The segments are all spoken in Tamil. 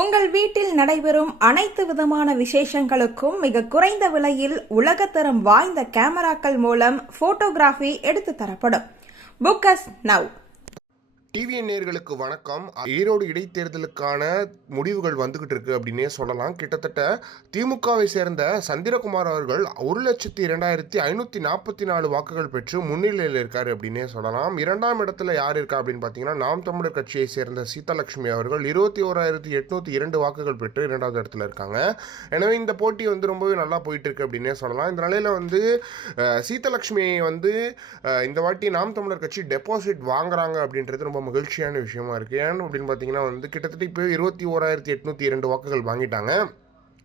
உங்கள் வீட்டில் நடைபெறும் அனைத்து விதமான விசேஷங்களுக்கும் மிக குறைந்த விலையில் உலகத்தரம் வாய்ந்த கேமராக்கள் மூலம் போட்டோகிராஃபி எடுத்து தரப்படும். புக்கஸ் நவ் டிவிஎன் நேர்களுக்கு வணக்கம். ஈரோடு இடைத்தேர்தலுக்கான முடிவுகள் வந்துகிட்டு இருக்கு அப்படின்னே சொல்லலாம். கிட்டத்தட்ட திமுகவை சேர்ந்த சந்திரகுமார் அவர்கள் ஒரு லட்சத்தி இரண்டாயிரத்தி ஐநூற்றி நாற்பத்தி நாலு வாக்குகள் பெற்று முன்னிலையில் இருக்காரு அப்படின்னே சொல்லலாம். இரண்டாம் இடத்துல யார் இருக்கா அப்படின்னு பார்த்தீங்கன்னா நாம் தமிழர் கட்சியை சேர்ந்த சீதாலட்சுமி அவர்கள் இருபத்தி ஓராயிரத்தி எட்நூற்றி இரண்டு வாக்குகள் பெற்று இரண்டாவது இடத்துல இருக்காங்க. எனவே இந்த போட்டி வந்து ரொம்பவே நல்லா போயிட்டு இருக்கு அப்படின்னே சொல்லலாம். இந்த நிலையில் வந்து சீதாலட்சுமியை வந்து இந்த வாட்டி நாம் தமிழர் கட்சி டெபாசிட் வாங்குறாங்க அப்படின்றது ரொம்ப மகிழ்ச்சியான விஷயமா இருக்குது ஏன்னு அப்படின்னு பார்த்தீங்கன்னா வந்து கிட்டத்தட்ட இப்போ இருபத்தி ஓராயிரத்தி எட்நூற்றி இரண்டு வாக்குகள் வாங்கிட்டாங்க.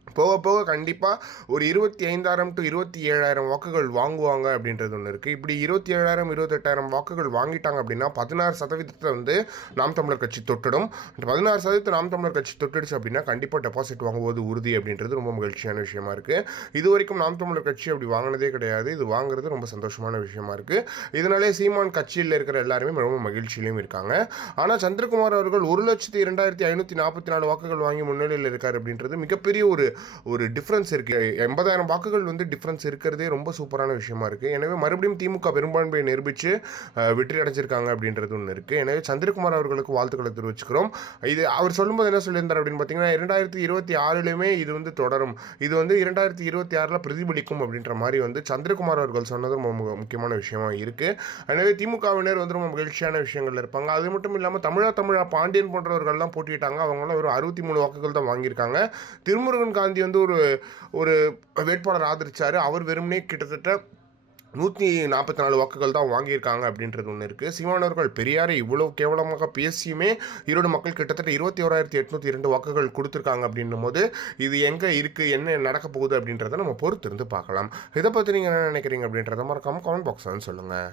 போக போக கண்டிப்பாக ஒரு இருபத்தி ஐந்தாயிரம் டு இருபத்தி ஏழாயிரம் வாக்குகள் வாங்குவாங்க அப்படின்றது ஒன்று இருக்குது இப்படி இருபத்தி ஏழாயிரம் இருபத்தெட்டாயிரம் வாக்குகள் வாங்கிட்டாங்க அப்படின்னா பதினாறு சதவீதத்தை வந்து நாம் தமிழர் கட்சி தொட்டிடும். பதினாறு சதவீதத்தை நாம் தமிழர் கட்சி தொட்டுடுச்சு அப்படின்னா கண்டிப்பாக டெபாசிட் வாங்குவது உறுதி அப்படின்றது ரொம்ப மகிழ்ச்சியான விஷயமா இருக்குது இது வரைக்கும் நாம் தமிழர் கட்சி அப்படி வாங்கினதே கிடையாது. இது வாங்குறது ரொம்ப சந்தோஷமான விஷயமா இருக்குது இதனாலே சீமான் கட்சியில் இருக்கிற எல்லாருமே ரொம்ப மகிழ்ச்சியிலையும் இருக்காங்க. ஆனால் சந்திரகுமார் அவர்கள் ஒரு லட்சத்தி இரண்டாயிரத்தி ஐநூற்றி நாற்பத்தி நாலு வாக்குகள் வாங்கி முன்னிலையில் இருக்கார் அப்படின்றது மிகப்பெரிய ஒரு ஒரு டிஃப்ரென்ஸ் இருக்குது எண்பதாயிரம் வாக்குகள் வந்து டிஃப்ரென்ஸ் இருக்கிறதே ரொம்ப சூப்பரான விஷயமா இருக்குது எனவே மறுபடியும் திமுக பெரும்பான்மையை நிரூபித்து வெற்றி அடைஞ்சிருக்காங்க அப்படின்றது ஒன்று இருக்குது எனவே சந்திரகுமார் அவர்களுக்கு வாழ்த்துக்களை தெரிவிச்சுக்கிறோம். இது அவர் சொல்லும்போது என்ன சொல்லியிருந்தார் அப்படின்னு பார்த்தீங்கன்னா இரண்டாயிரத்தி இருபத்தி ஆறுலையுமே இது வந்து தொடரும். இது வந்து இரண்டாயிரத்தி இருபத்தி ஆறில் பிரதிபலிக்கும் அப்படின்ற மாதிரி வந்து சந்திரகுமார் அவர்கள் சொன்னது ரொம்ப முக்கியமான விஷயமா இருக்குது எனவே திமுகவினர் வந்து ரொம்ப மகிழ்ச்சியான விஷயங்கள் இருப்பாங்க. அது மட்டும் இல்லாமல் தமிழா தமிழா பாண்டியன் போன்றவர்கள்லாம் போட்டிட்டாங்க அவங்களாம் ஒரு அறுபத்தி மூணு வாக்குகள் தான் வாங்கியிருக்காங்க. திருமுருகன் காந்தி வந்து ஒரு ஒரு வேட்பாளர் ஆதரிச்சார். அவர் வெறுமனே கிட்டத்தட்ட நூற்றி நாற்பத்தி நாலு வாக்குகள் தான் வாங்கியிருக்காங்க அப்படின்றது ஒன்று இருக்குது சிவானவர்கள் பெரியாரை இவ்வளோ கேவலமாக பேசியுமே ஈரோடு மக்கள் கிட்டத்தட்ட இருபத்தி ஓராயிரத்தி எட்நூற்றி இரண்டு வாக்குகள் கொடுத்துருக்காங்க அப்படின்னும் போது இது எங்கே இருக்குது என்ன நடக்க போகுது அப்படின்றத நம்ம பொறுத்திருந்து பார்க்கலாம். இதை பற்றி நீங்கள் என்ன நினைக்கிறீங்க அப்படின்றத மறக்காமல் கமெண்ட் பாக்ஸ் வந்து சொல்லுங்கள்